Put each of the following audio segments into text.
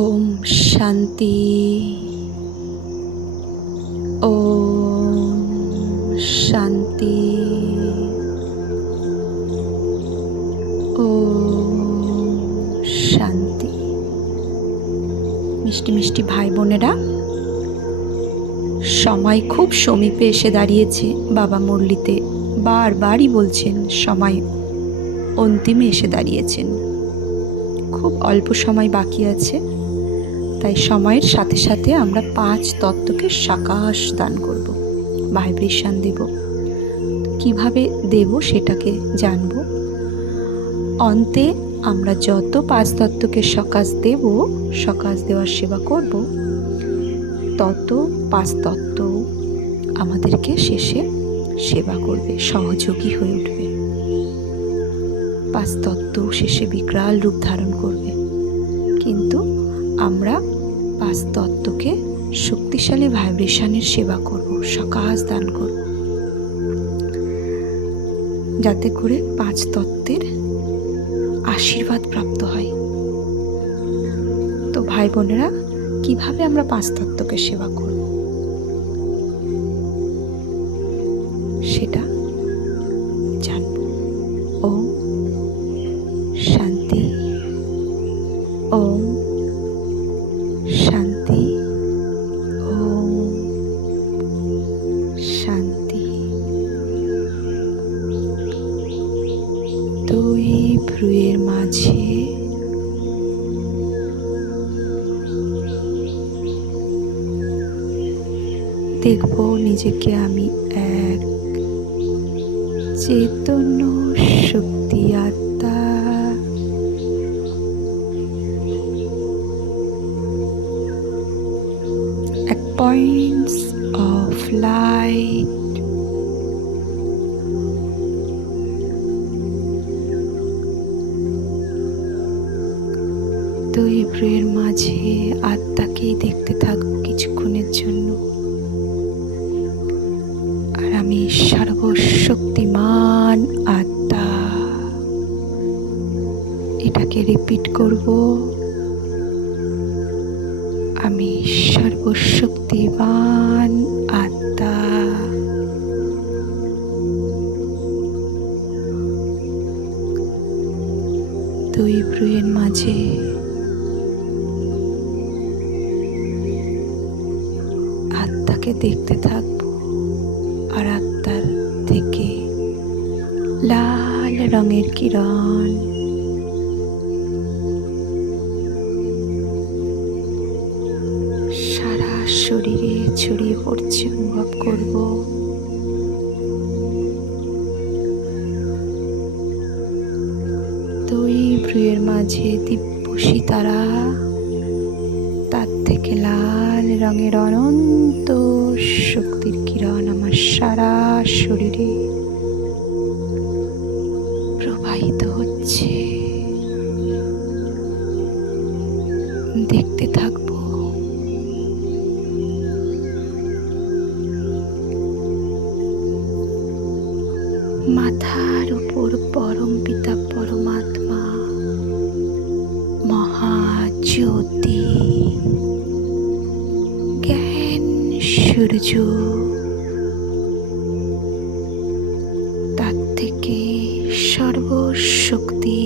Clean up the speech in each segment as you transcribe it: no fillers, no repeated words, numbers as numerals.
ওম শান্তি। ওম শান্তি। ওম শান্তি। মিষ্টি মিষ্টি ভাই বোনেরা, সময় খুব সমীপে এসে দাঁড়িয়েছে। বাবা মুরলিতে বারবারই বলছেন সময় অন্তিমে এসে দাঁড়িয়েছেন, খুব অল্প সময় বাকি আছে। তাই সময়ের সাথে সাথে আমরা 5 তত্ত্বকে সাকাশ দান করব, ভাইব্রেশন দেব। কিভাবে দেব সেটাকে জানব। অন্তে আমরা যত 5 তত্ত্বকে সকাশ দেব, সকাশ দেওয়ার সেবা করব, তত 5 তত্ত্ব আমাদেরকে শেষে সেবা করবে, সহযোগী হয়ে উঠবে। 5 তত্ত্ব শেষে বিকরাল রূপ ধারণ করবে। কিন্তু আমরা 5 তত্ত্বকে শক্তিশালী ভাইব্রেশনের সেবা করব, সকাশ দান করব, যাতে করে 5 তত্ত্বের আশীর্বাদ প্রাপ্ত হয়। তো ভাই বোনেরা, কিভাবে আমরা 5 তত্ত্বকে সেবা করব সেটা জানব। ওম শান্তি। ওম শান্তি। ওম শান্তি। 2 ভ্রুয়ের মাঝে দেখব নিজেকে আমি এক চৈতন্য শক্তি আত্মা। এক পয়েন্টস অফ লাইট। দুই ভ্রুয়ের মাঝে আত্মাকেই দেখতে থাকবো কিছুক্ষণের জন্য। আর আমি সর্বশক্তিমান আত্মা, এটাকে রিপিট করব। আমি সর্বশক্তিমান আত্মা। দুই ভ্রুয়ের মাঝে আত্মাকে দেখতে থাকবো। আর আত্মার থেকে লাল রঙের কিরণ সারা শরীরে ছড়িয়ে পড়ছে, অনুভব করব। দুই ভ্রুয়ের মাঝে দিব্য সিতারা, তার থেকে লাল রঙের অনন্ত শক্তির কিরণ আমার সারা শরীরে প্রবাহিত হচ্ছে। দেখতে থাকবো। মাথার উপর পরম পিতা পরমাত্মা মহাজ্যোতি জ্ঞান সূর্য, তার থেকে সর্বশক্তি।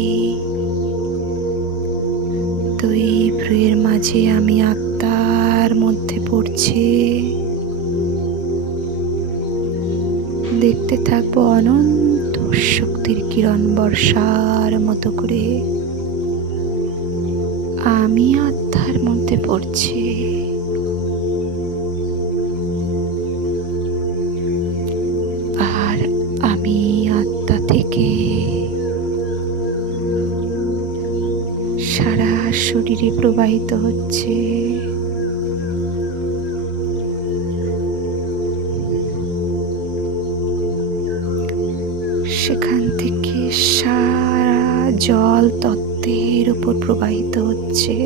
দুই ভ্রুয়ের মাঝে আমি আত্মার মধ্যে পড়ছে। দেখতে থাকবো অনন্ত শক্তির কিরণ বর্ষার মতো করে আমি আত্মার মধ্যে পড়ছি। আর আমি আত্মা থেকে সারা শরীরে প্রবাহিত হচ্ছে। সেখান থেকে সারা জল তত্ত্বের উপর প্রবাহিত হচ্ছে।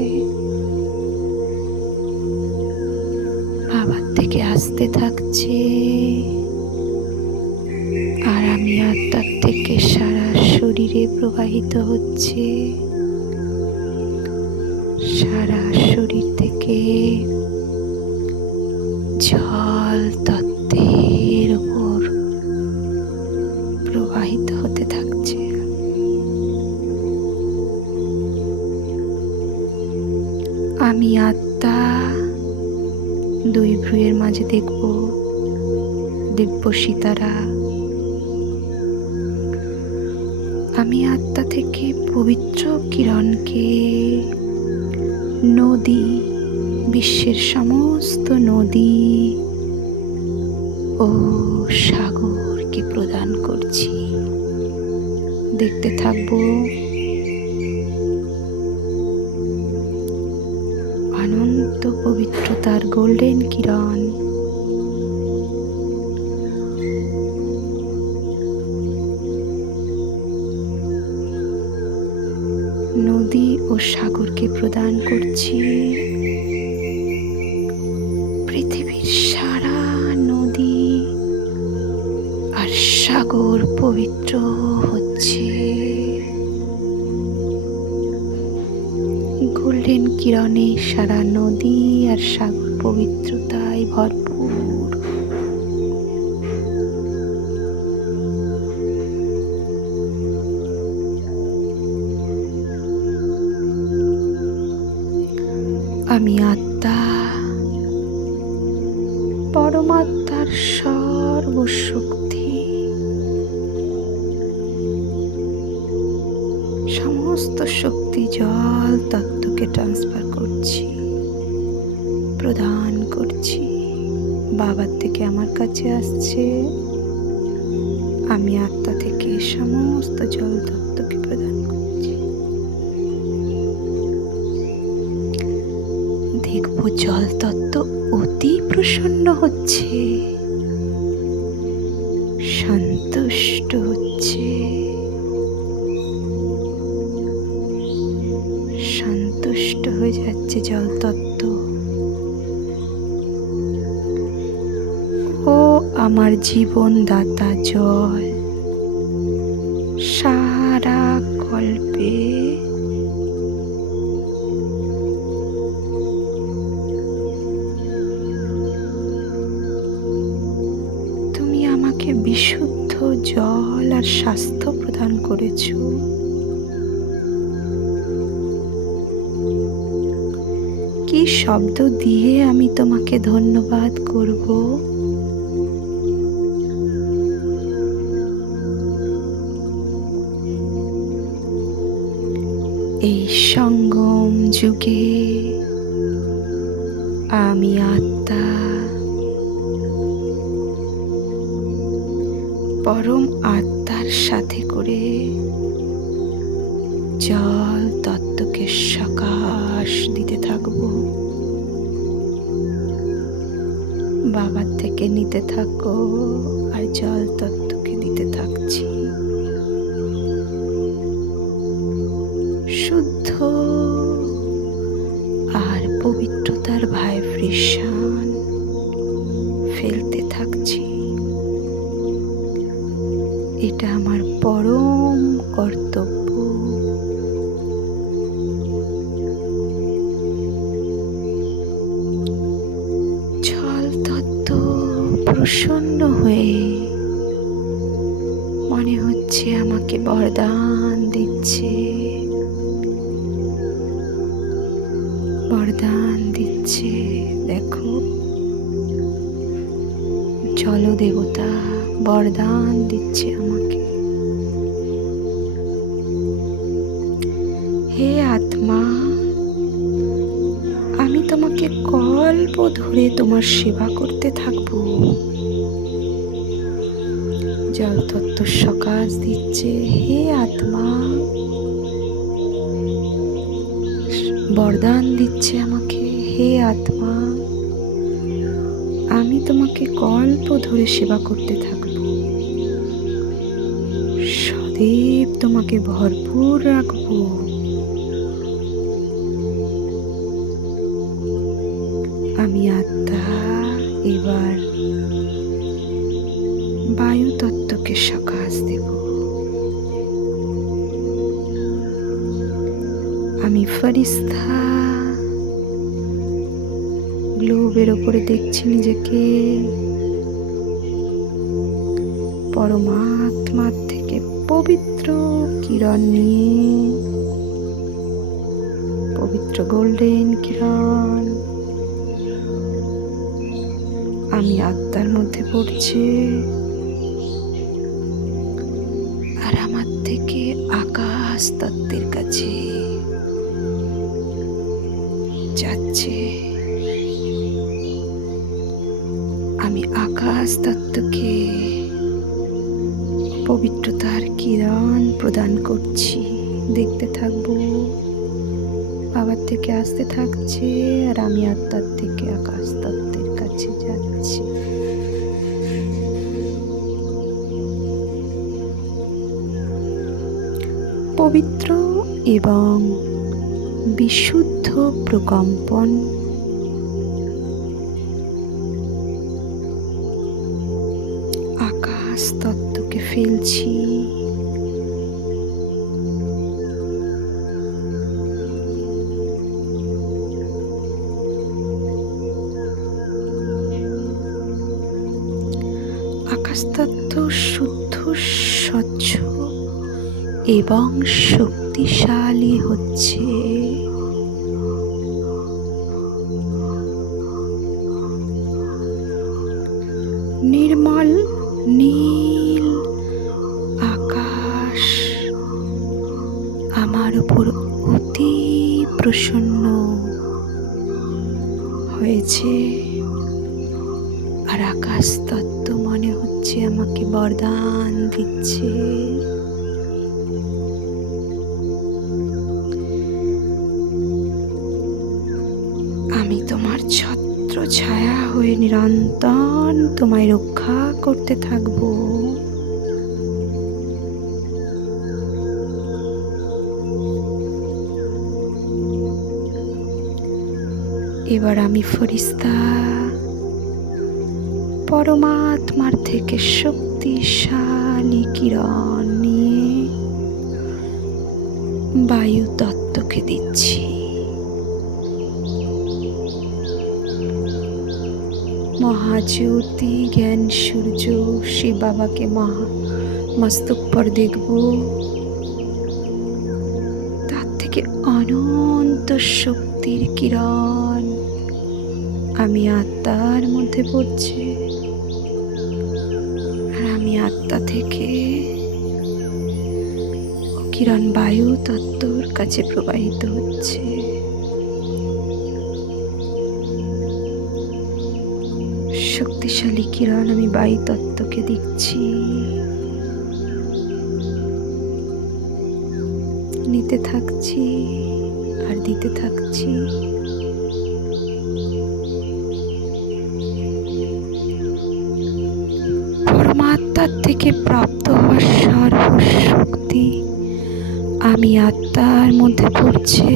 বাবার থেকে আসতে থাকছে। আর আমি আত্মার থেকে সারা শরীরে প্রবাহিত হচ্ছে। সারা থেকে জল তত্ত্বের উপর প্রবাহিত হতে থাকছে। আমি আত্মা দুই ভ্রুয়ের মাঝে দেখব দিব্য সিতারা। আমি আত্মা থেকে পবিত্র কিরণকে নদী, বিশ্বের সমস্ত নদী ও সাগরকে প্রদান করছি। দেখতে থাকবো অনন্ত পবিত্রতার গোল্ডেন কিরণ নদী ও সাগরকে প্রদান করছি। পৃথিবীর সারা নদী আর সাগর পবিত্র হচ্ছে। গোল্ডেন কিরণে সারা নদী আর সাগর পবিত্রতায় ভরপুর। আমি আত্মা পরমাত্মার সর্বশক্তি, সমস্ত শক্তি জল তত্ত্বকে ট্রান্সফার করছি, প্রদান করছি। বাবার থেকে আমার কাছে আসছে, আমি আত্মা থেকে সমস্ত জল তত্ত্বকে প্রদান করছি। দেখবো জল তত্ত্ব অতি প্রসন্ন হচ্ছে, সন্তুষ্ট হচ্ছে, সন্তুষ্ট হয়ে যাচ্ছে জল তত্ত্ব। ও আমার জীবন দাতা জল, সারা কল্পে তুমি আমাকে বিশুদ্ধ জল আর স্বাস্থ্য প্রদান করেছো। কি শব্দ দিয়ে আমি তোমাকে ধন্যবাদ করব? এই সঙ্গম যুগে আমি আত্মা পরম আত্মার সাথে করে জল তত্ত্বকে সকাশ দিতে থাকবো। বাবার থেকে নিতে থাকো আর জল তত্ত্বকে দিতে থাকছি। শুদ্ধ আর পবিত্রতার ভাইব্রেশন ফেলতে থাকছি। এটা আমার পরম কর্তব্য। জল তত্ত্ব প্রসন্ন হয়ে মনে হচ্ছে আমাকে বরদান দিচ্ছে, বরদান দিচ্ছে। দেখো জল দেবতা বরদান দিচ্ছে আমাকে। হে আত্মা, আমি তোমাকে কল্প ধরে তোমার সেবা করতে থাকবো। জল তত্ত্ব সকাশ দিচ্ছে, হে আত্মা, বরদান দিচ্ছে আমাকে, হে আত্মা, আমি তোমাকে কল্প ধরে সেবা করতে থাকবো। সদৈব তোমাকে ভরপুর রাখবো। আমি আত্মা এবার বায়ু তত্ত্বকে সকাশ দেব। আমি ফরিস্তা পূর্বের ওপরে দেখছি নিজেকে, পরমাত্মার থেকে পবিত্র কিরণ নিয়ে, পবিত্র গোল্ডেন কিরণ আমি আত্মার মধ্যে পড়ছে, আর আমার থেকে আকাশ তত্ত্বের কাছে যাচ্ছে। আমি আকাশ তত্ত্বকে পবিত্রতার কিরণ প্রদান করছি। দেখতে থাকবো, বাবার থেকে আসতে থাকছে, আর আমি আত্মার থেকে আকাশ তত্ত্বের কাছে যাচ্ছি। পবিত্র এবং বিশুদ্ধ প্রকম্পন আকাশ তত্ত্বকে ফেলছি। আকাশ তত্ত্ব শুদ্ধ, স্বচ্ছ এবং শক্তিশালী হচ্ছে। নির্মল নীল আকাশ আমার উপর অতি প্রসন্ন হয়েছে, আর আকাশ তত্ত্ব মনে হচ্ছে আমাকে বরদান দিচ্ছে। আমি তোমার ছত্র ছায়া হয়ে নিরন্তর তোমায় রক্ষা করতে থাকবো। এবার আমি ফেরেশতা পরমাত্মার থেকে শক্তিশালী কিরণ নিয়ে বায়ু তত্ত্বকে দিচ্ছি। মহাজ্যোতি জ্ঞান সূর্য শিব বাবাকে মস্তক পর দেখব, তার থেকে অনন্ত শক্তির কিরণ আমি আত্মার মধ্যে পড়ছে, আর আমি আত্মা থেকে কিরণ বায়ু তত্ত্বর কাছে প্রবাহিত হচ্ছে। শক্তিশালী কিরণ আমি বায়ু তত্ত্বকে দিচ্ছি, নিতে থাকছি আর দিতে থাকছি। পরমাত্মার থেকে প্রাপ্ত হওয়া সর্বশক্তি আমি আত্মার মধ্যে পড়ছে,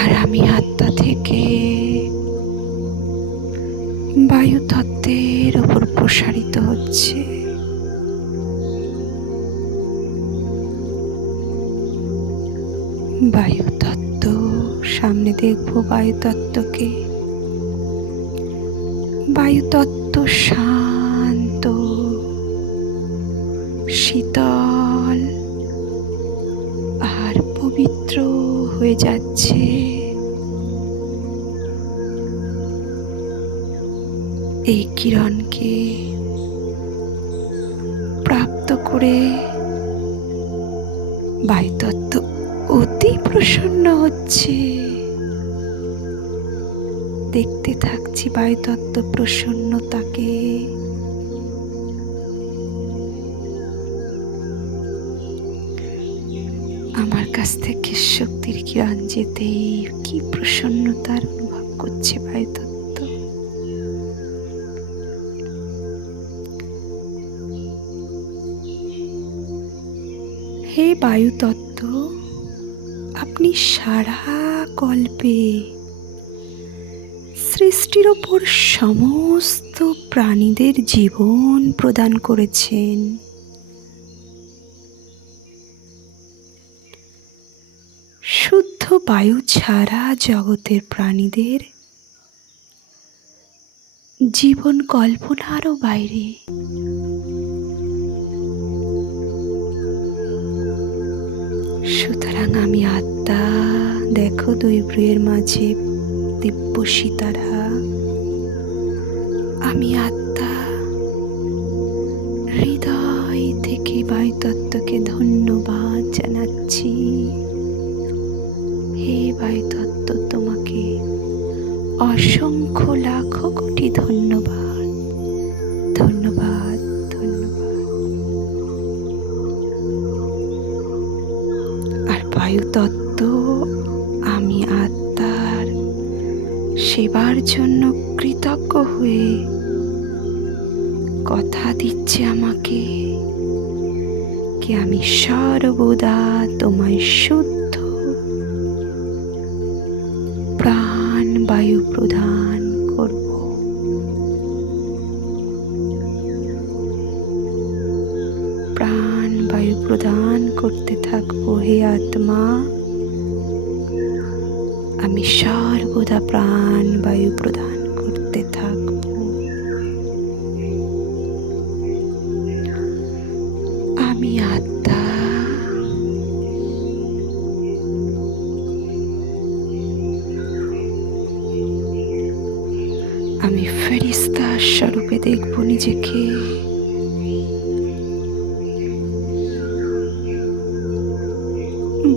আর আমি আত্মা থেকে বায়ু তত্ত্বের উপর প্রসারিত হচ্ছে। বায়ু তত্ত্ব সামনে দেখবো, বায়ু তত্ত্বকে। বায়ু তত্ত্ব শান্ত, শীতল আর পবিত্র হয়ে যাচ্ছে। এই কিরণকে প্রাপ্ত করে বায়ুতত্ত্ব অতি প্রসন্ন হচ্ছে। দেখতে থাকছি বায়ুতত্ত্ব প্রসন্নতাকে। আমার কাছ থেকে শক্তির কিরণ যেতেই কি প্রসন্নতার অনুভব করছে বায়ুতত্ত্ব। হে বায়ুতত্ত্ব, আপনি সারা কল্পে সৃষ্টির ওপর সমস্ত প্রাণীদের জীবন প্রদান করেছেন। শুদ্ধ বায়ু ছাড়া জগতের প্রাণীদের জীবন কল্পনারও বাইরে। সুতরাং আমি আত্মা, দেখো দুই ভ্রুয়ের মাঝে দিব্য সীতারা। আমি আত্মা, হৃদয় থেকে বায়ুতত্ত্বকে ধন্যবাদ জানাচ্ছি। হে বায়ুতত্ত্ব, তোমাকে অসংখ্য লাখো কোটি ধন্যবাদ, ধন্যবাদ, ধন্যবাদ। আর বায়ুতত্ত্ব আমি আত্মার সেবার জন্য কৃতজ্ঞ হয়ে কথা দিচ্ছে আমাকে কি আমি সর্বদা তোমায় শুদ্ধ প্রাণ বায়ু প্রদান করব। প্রাণ বায়ু প্রদান করতে থাকবো। হে আত্মা, আমি সর্বদা প্রাণ বায়ু প্রদান করতে থাকবো। আমি আত্মা, আমি ফেরেশতা স্বরূপে দেখব নিজেকে।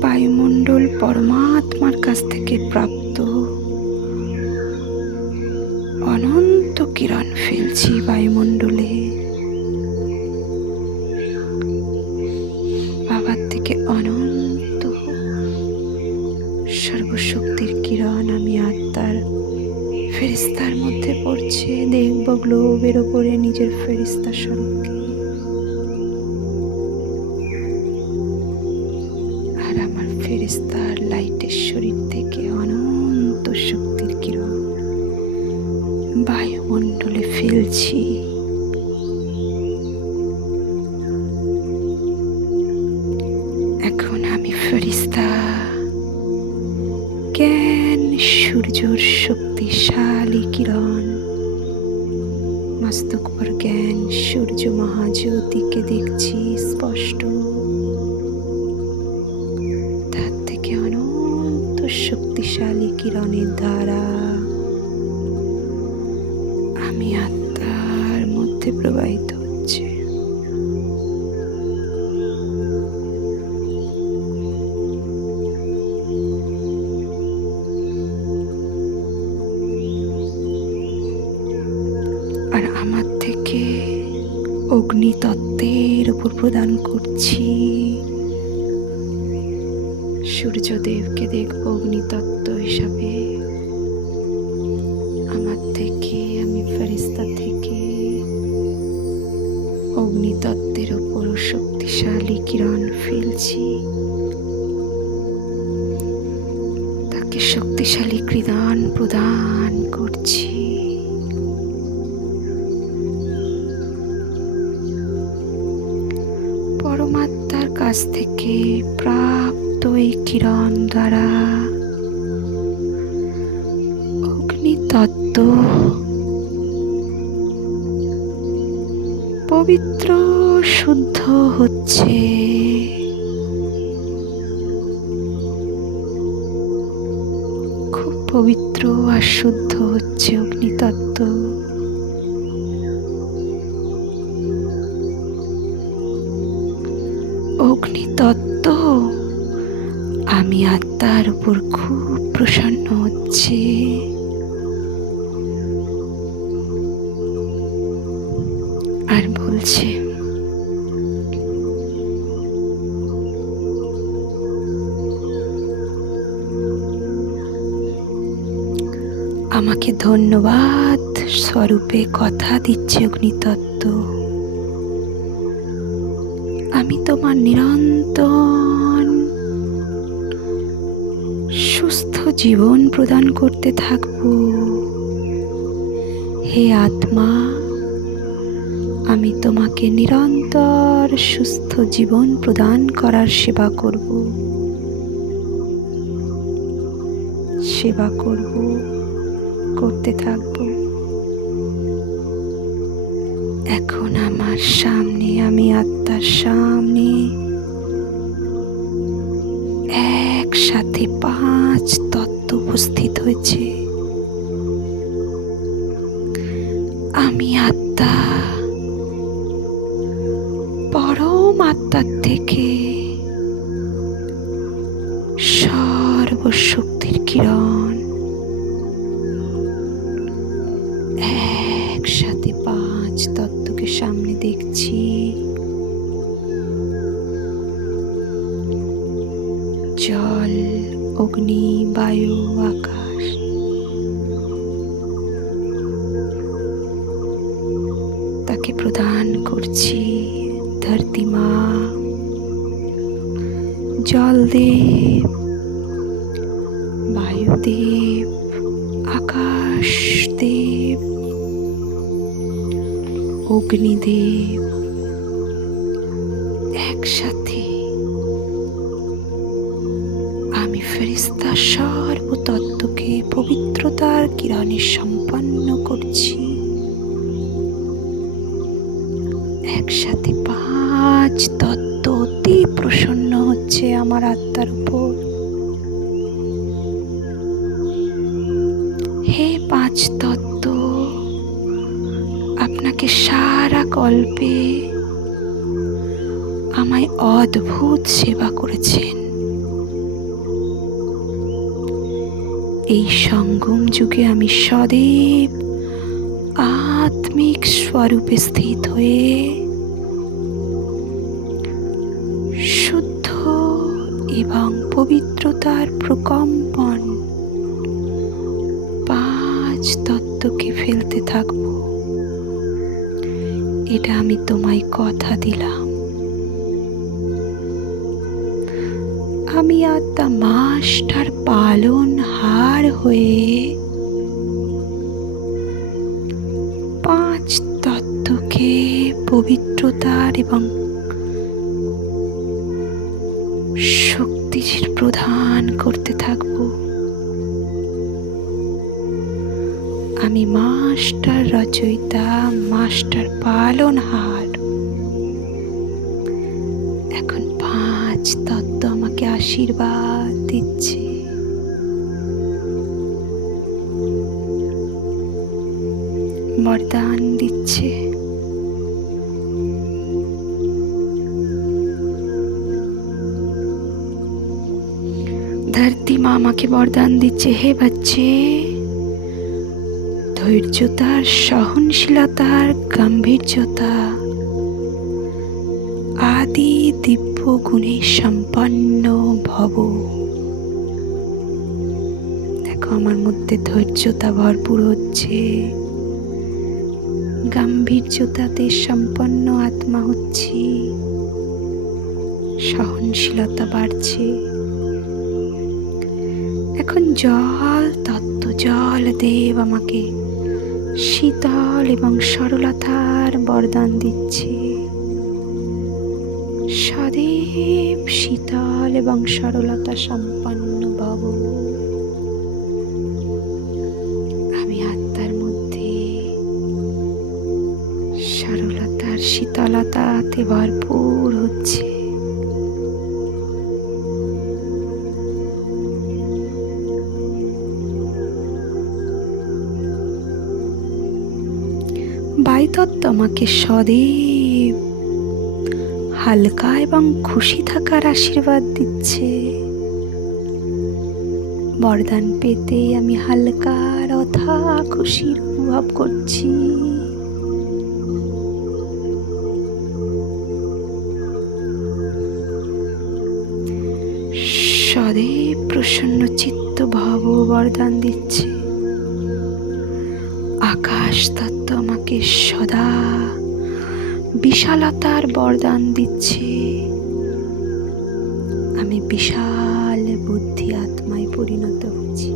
বায়ুমণ্ডল পরমাত্মার কাছ থেকে প্রাপ্ত অনন্ত কিরণ ফেলছি বায়ুমণ্ডলে। বাবার থেকে অনন্ত সর্বশক্তির কিরণ আমি আত্মার ফেরেশতার মধ্যে পড়ছে। দেখব গ্লোবের ওপরে নিজের ফেরেশতা স্বরূপকে। আর আমার ফেরেশতার লাইটের শরীর থেকে অনন্ত শক্তির কিরণ বায়ুমণ্ডলে ফেলছি। এখন আমি ফেরেশতা জ্ঞান সূর্যর শক্তিশালী কিরণ মস্তক পর জ্ঞান সূর্য মহাজ্যোতিকে দেখছি স্পষ্ট। তার থেকে অনন্ত শক্তিশালী কিরণের দ্বারা আমি আত্মার মধ্যে প্রবাহিত হচ্ছে। আর আমার থেকে অগ্নিতত্ত্বের উপর প্রদান করছি। সূর্যদেবকে দেখব অগ্নিতত্ত্ব হিসাবে। আমার থেকে, আমি ফেরেশতা থেকে অগ্নিতত্ত্বের উপর শক্তিশালী কিরণ ফেলছি। তাকে শক্তিশালী কিরণ প্রদান করছি। পরমাত্মার কাছ থেকে প্রাপ্ত এই কিরণ দ্বারা অগ্নিতত্ত্ব পবিত্র শুদ্ধ হচ্ছে। খুব পবিত্র আর শুদ্ধ হচ্ছে অগ্নিতত্ত্ব। অগ্নিতত্ত্ব আমি আত্মার উপর খুব প্রসন্ন হচ্ছে। আর বলছে, আমাকে ধন্যবাদ স্বরূপে কথা দিচ্ছে অগ্নিতত্ত্ব। আমি তোমার নিরন্তর সুস্থ জীবন প্রদান করতে থাকব। হে আত্মা, আমি তোমাকে নিরন্তর সুস্থ জীবন প্রদান করার সেবা করব। সেবা করব, করতে থাকব। এখন আমার সামনে, আমি আত্মার সামনে একসাথে 5 তত্ত্ব উপস্থিত হয়েছে। আমি আত্মা, পরম আত্মার থেকে সর্বশক্তির কিরণ একসাথে 5 তত্ত্বকে সামনে দেখছি। জল, অগ্নি, বায়ু, আকাশ। তাকে প্রদান করছি। ধরতি মা, জলদেব, বায়ুদেব, আকাশদেব, অগ্নিদেব, একসাথে আমি ফেরেশতা সর্বতত্ত্বকে পবিত্রতার কিরণে সম্পন্ন করছি। একসাথে 5 তত্ত্ব অতি প্রসন্ন হচ্ছে আমার আত্মার উপর। হে 5 তত্ত্ব, আপনাকে সারা কল্পে আমায় অদ্ভুত সেবা করেছেন। এই সঙ্গম যুগে আমি সদৈব আত্মিক স্বরূপে স্থিত হয়ে শুদ্ধ এবং পবিত্রতার প্রকম্পন 5 তত্ত্বকে ফেলতে থাকব। এটা আমি তোমায় কথা দিলাম। আমি আত্মা মাস্টার পালনহার হয়ে 5 তত্ত্বকে পবিত্রতার এবং শক্তির প্রদান করতে থাকব। আমি মাস্টার রচয়িতা, মাস্টার পালনহার। এখন 5 তত্ত্ব আমাকে আশীর্বাদ দিচ্ছে। বরদান দিচ্ছে। ধরতি মা আমাকে বরদান দিচ্ছে, হে বাচ্চে, ধৈর্যতার, সহনশীলতার, গাম্ভীর্যতা আদি দিব্য গুণে সম্পন্ন ভব। দেখো আমার মধ্যে ধৈর্যতা ভরপুর হচ্ছে, গাম্ভীর্যতাতে সম্পন্ন আত্মা হচ্ছি, সহনশীলতা বাড়ছে। এখন জল তত্ত্ব, জল দেব আমাকে শীতল এবং সরলতার বরদান দিচ্ছে। সদৈব শীতল এবং সরলতা সম্পন্ন ভব। আমি আত্মার মধ্যে সরলতার শীতলতাতে ভরপুর হচ্ছে। বায়ুতত্ত্ব আমাকে সদৈব হালকা এবং খুশি থাকার আশীর্বাদ দিচ্ছে। বরদান পেতে আমি হালকার অথা খুশির অনুভব করছি। সদৈব প্রসন্ন চিত্ত ভব বরদান দিচ্ছে। আকাশ তত্ত্ব আমাকে সদা বিশালতার বরদান দিচ্ছে। আমি বিশাল বুদ্ধি আত্মায় পরিণত হচ্ছি।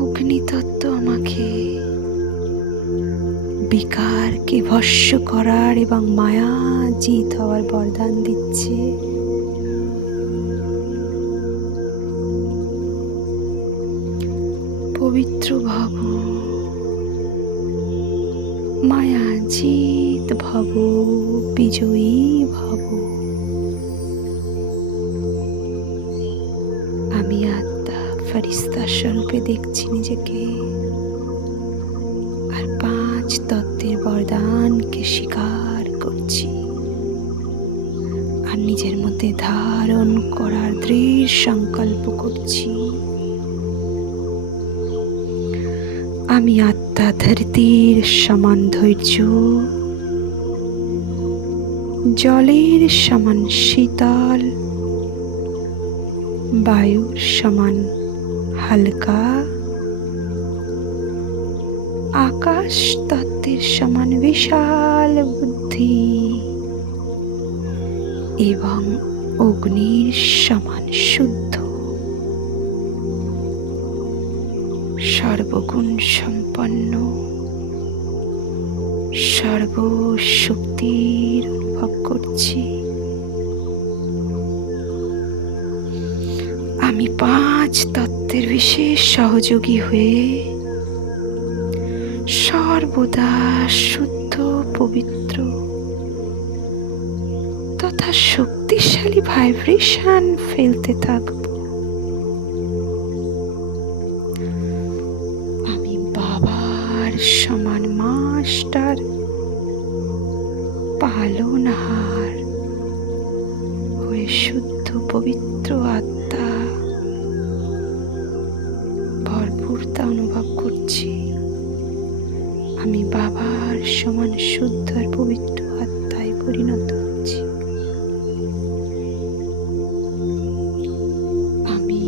অগ্নিতত্ত্ব আমাকে বিকারকে ভস্ম করার এবং মায়া জিত হওয়ার বরদান দিচ্ছে। বিজয়ী ভব। আমি আত্মা ফেরেশতা স্বরূপে দেখছি নিজেকে, আর 5 তত্ত্বের বরদানকে স্বীকার করছি, আর নিজের মধ্যে ধারণ করার দৃঢ় সংকল্প করছি। আমি আত্মা ধরতির সমান ধৈর্য, জলের সমান শীতল, বায়ুর সমান হালকা, আকাশ তত্ত্বের সমান বিশাল বুদ্ধি এবং অগ্নির সমান শুদ্ধ, সর্বগুণ সম্পন্ন, সর্বশক্তির অনুভব করছি। আমি 5 তত্ত্বের বিশেষ সহযোগী হয়ে সর্বদা শুদ্ধ, পবিত্র তথা শক্তিশালী ভাইব্রেশন ফেলতে থাকব। আমি বাবার সমান মাস্টার, পালনহার হয়ে শুদ্ধ পবিত্র আত্মা ভরপুরতা অনুভব করছি। আমি বাবার সমান শুদ্ধ আর পবিত্র আত্মায় পরিণত হচ্ছি। আমি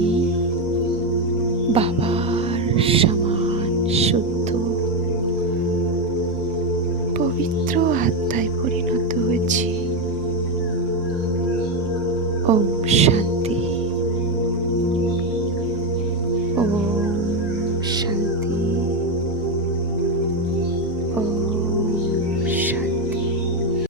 বাবার সমান শুদ্ধ পবিত্র আত্মায় পরিণত হয়েছি। ওম শান্তি। ওম